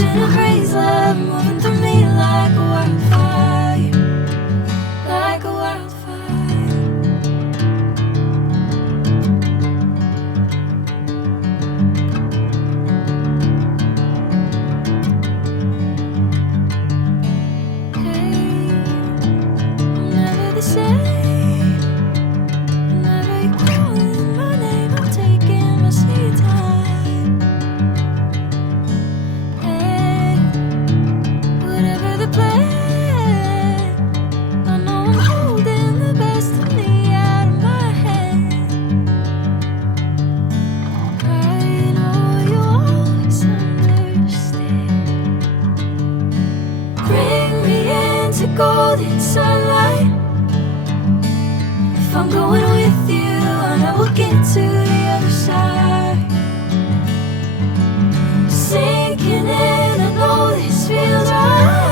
ocean of praise, love moving through me like a wildfire, like a wildfire. Hey, I'm never the same. Whenever you're calling my name, I'm taking my sweet time. Hey, whatever the plan, I know I'm holding the best of me out of my hand. I know you'll always understand. Bring me into golden sunlight. If I'm going with you, I know we'll get to the other side. Sinking in, I know this feels right.